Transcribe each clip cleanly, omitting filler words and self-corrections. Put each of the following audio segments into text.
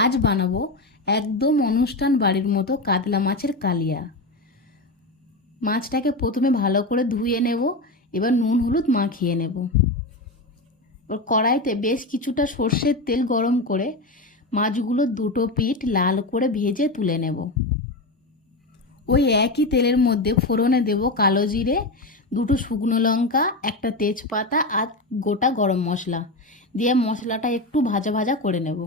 আজ বানাবো একদম অনুষ্ঠান বাড়ির মতো কাতলা মাছের কালিয়া। মাছটাকে প্রথমে ভালো করে ধুয়ে নেব, এবার নুন হলুদ মাখিয়ে নেব। এবার কড়াইতে বেশ কিছুটা সর্ষের তেল গরম করে মাছগুলো দুটো পিঠ লাল করে ভেজে তুলে নেব। ওই একই তেলের মধ্যে ফোড়নে দেব কালো জিরে, দুটো শুকনো লঙ্কা, একটা তেজপাতা আর গোটা গরম মশলা দিয়ে মশলাটা একটু ভাজা ভাজা করে নেব।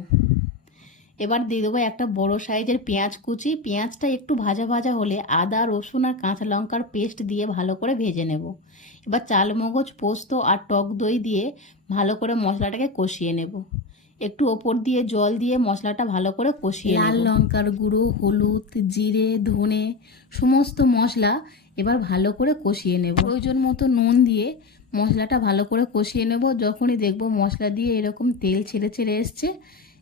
এবার দিয়ে দেবো একটা বড় সাইজের পেঁয়াজ কুচি। পেঁয়াজটা একটু ভাজা ভাজা হলে আদা রসুন আর কাঁচা লঙ্কার পেস্ট দিয়ে ভালো করে ভেজে নেব। এবার চালমগজ, পোস্ত আর টক দই দিয়ে ভালো করে মশলাটাকে কষিয়ে নেব। একটু ওপর দিয়ে জল দিয়ে মশলাটা ভালো করে কষিয়ে নেব। লাল লঙ্কার গুঁড়ো, হলুদ, জিরে, ধনে সমস্ত মশলা এবার ভালো করে কষিয়ে নেব। প্রয়োজন মতো নুন দিয়ে মশলাটা ভালো করে কষিয়ে নেব। যখনই দেখব মশলা দিয়ে এরকম তেল ছেড়ে ছেড়ে এসছে,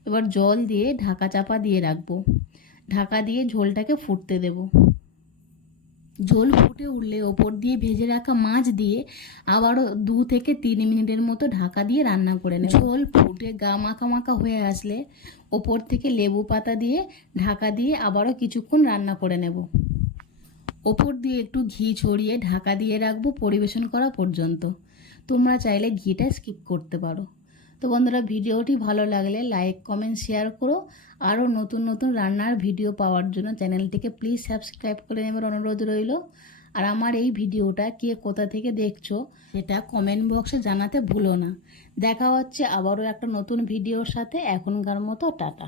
এবার জল দিয়ে ঢাকা চাপা দিয়ে রাখবো। ঢাকা দিয়ে ঝোলটাকে ফুটতে দেব। ঝোল ফুটে উঠলে ওপর দিয়ে ভেজে রাখা মাছ দিয়ে আবারও 2 থেকে 3 মিনিটের মতো ঢাকা দিয়ে রান্না করে নেব। ঝোল ফুটে গা মাখা মাখা হয়ে আসলে ওপর থেকে লেবু পাতা দিয়ে ঢাকা দিয়ে আবারও কিছুক্ষণ রান্না করে নেব। ওপর দিয়ে একটু ঘি ছড়িয়ে ঢাকা দিয়ে রাখবো পরিবেশন করা পর্যন্ত। তোমরা চাইলে ঘিটা স্কিপ করতে পারো। তো বন্ধুরা, ভিডিওটি ভালো লাগলে লাইক, কমেন্ট, শেয়ার করো। আরও নতুন নতুন রান্নার ভিডিও পাওয়ার জন্য চ্যানেলটিকে প্লিজ সাবস্ক্রাইব করে নেবার অনুরোধ রইল। আর আমার এই ভিডিওটা কে কোথা থেকে দেখছো সেটা কমেন্ট বক্সে জানাতে ভুলো না। দেখা হচ্ছে আবারও একটা নতুন ভিডিওর সাথে। এখনকার মতো টাটা।